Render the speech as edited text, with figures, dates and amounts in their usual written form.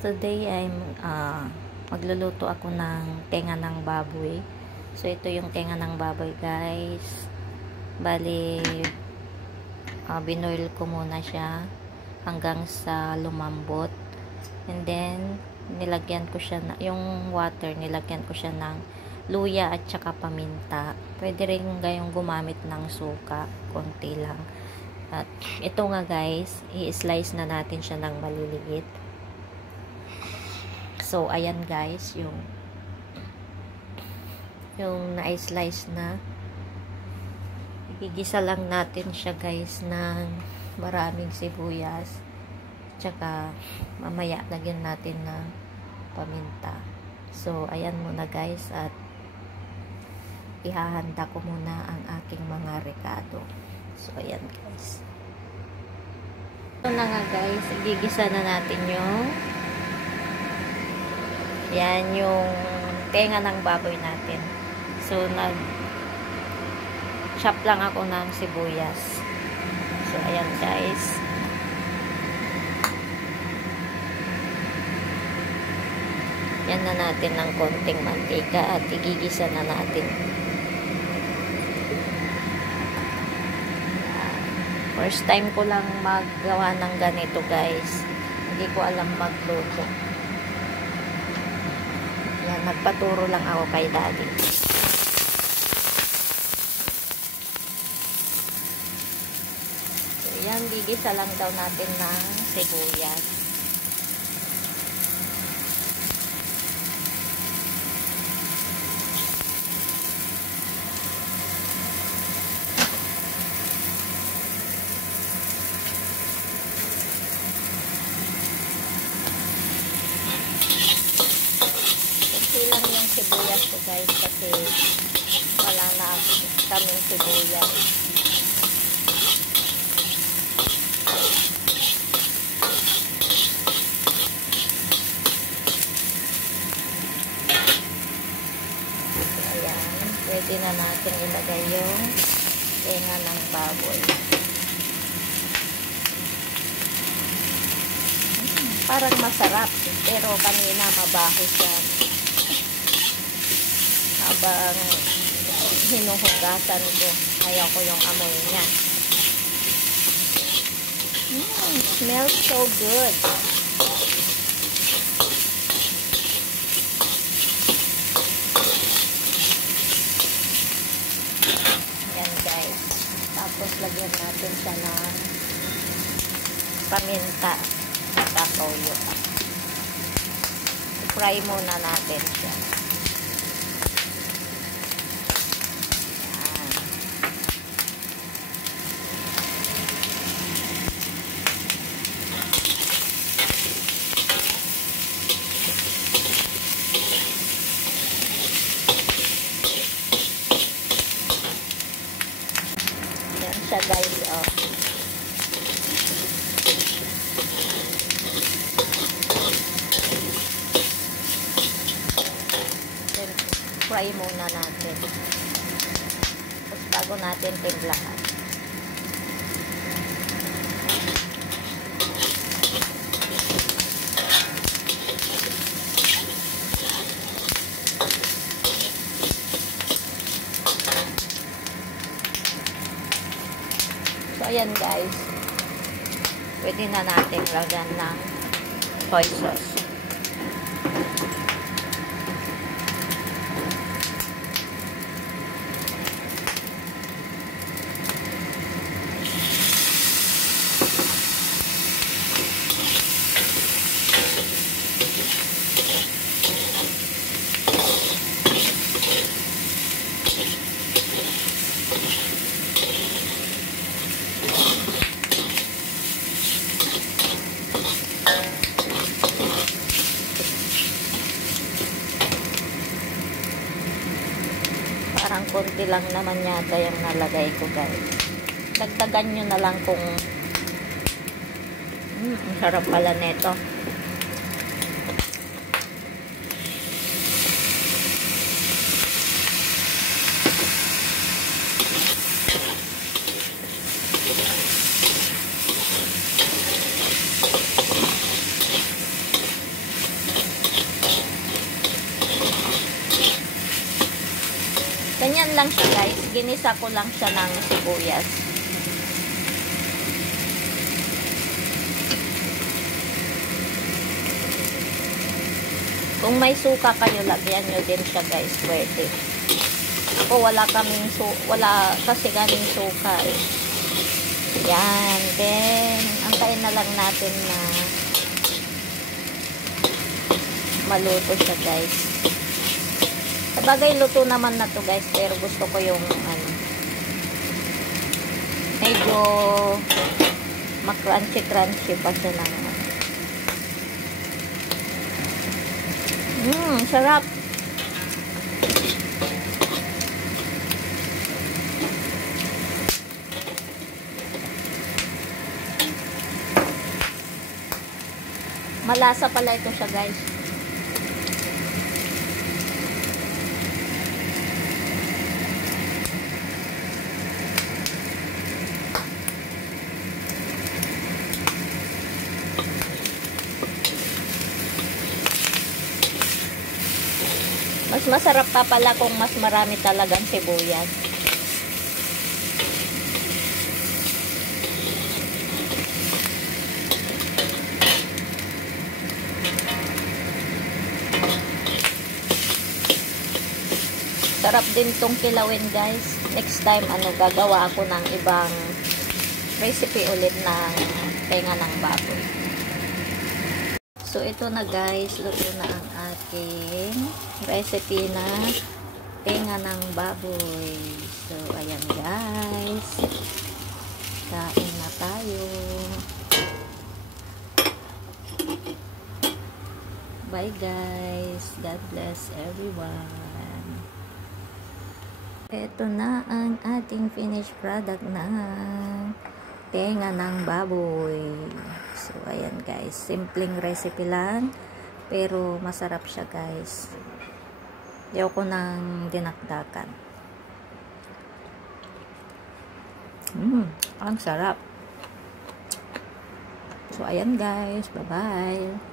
Today I'm magluluto ako ng tenga ng baboy. So ito yung tenga ng baboy, guys. Bali binoil ko muna siya hanggang sa lumambot. And then nilagyan ko siya na, yung water, nilagyan ko siya ng luya at saka paminta. Pwede rin gayong gumamit ng suka, konti lang. At ito nga, guys, i-slice na natin siya ng maliliit. So, ayan, guys, yung na-slice na. Igigisa lang natin siya, guys, ng maraming sibuyas. Tsaka, mamaya, lagyan natin ng paminta. So, ayan muna, guys, at ihahanda ko muna ang aking mga rekado. So, ayan, guys. Ito na nga, guys, igigisa na natin yung yung tenga ng baboy natin. So, nag-chop lang ako ng sibuyas. So, ayan, guys. Yan na natin ng konting mantika at igigisa na natin. First time ko lang maggawa ng ganito, guys. Hindi ko alam magluto. Yan, nagpaturo lang ako kay daddy. So, yan, gigisa lang daw natin ng sibuyas. Lang yung sibuyas ko, guys, kasi wala na kaming sibuyas. Ayan, pwede na natin ilagay yung tenga ng baboy. Parang masarap, pero kanina mabaho siya. Habang hinuhugasan ko, ayaw ko yung amoy niya. Smells so good. Yan, guys. Tapos lagyan natin siya ng paminta at toyo. I-fry muna natin siya. Siya, guys, oh. Then, fry muna natin. Tapos, bago natin timplahan. So, ayan, guys. Pwede na natin lagyan ng soy sauce. Parang konti lang naman yata yung nalagay ko, guys. Dagdagan nyo na lang kung ang sarap pala neto. lang siya guys. Ginisa ko lang siya ng sibuyas. Kung may suka kayo, lagyan nyo din siya guys. Pwede. Ako wala kasi kaming suka eh. Yan. Then, antayin na lang natin na maluto siya guys. Sabagay luto naman na to guys, pero gusto ko yung medyo makrunchy pa siya ng sarap. Malasa pala ito siya guys. Mas masarap pa pala kung mas marami talagang sibuyas. Sarap din tong kilawin guys. Next time gagawa ako ng ibang recipe ulit ng tenga ng baboy. So ito na guys, luto na ang ating recipe na tenga ng baboy. So ayan guys. Kain na tayo. Bye guys. God bless everyone. Ito na ang ating finished product ng tenga ng baboy. So, ayan guys. Simpleng recipe lang. Pero, masarap siya guys. Ayaw ko nang dinakdakan. Ang sarap. So, ayan guys. Bye-bye.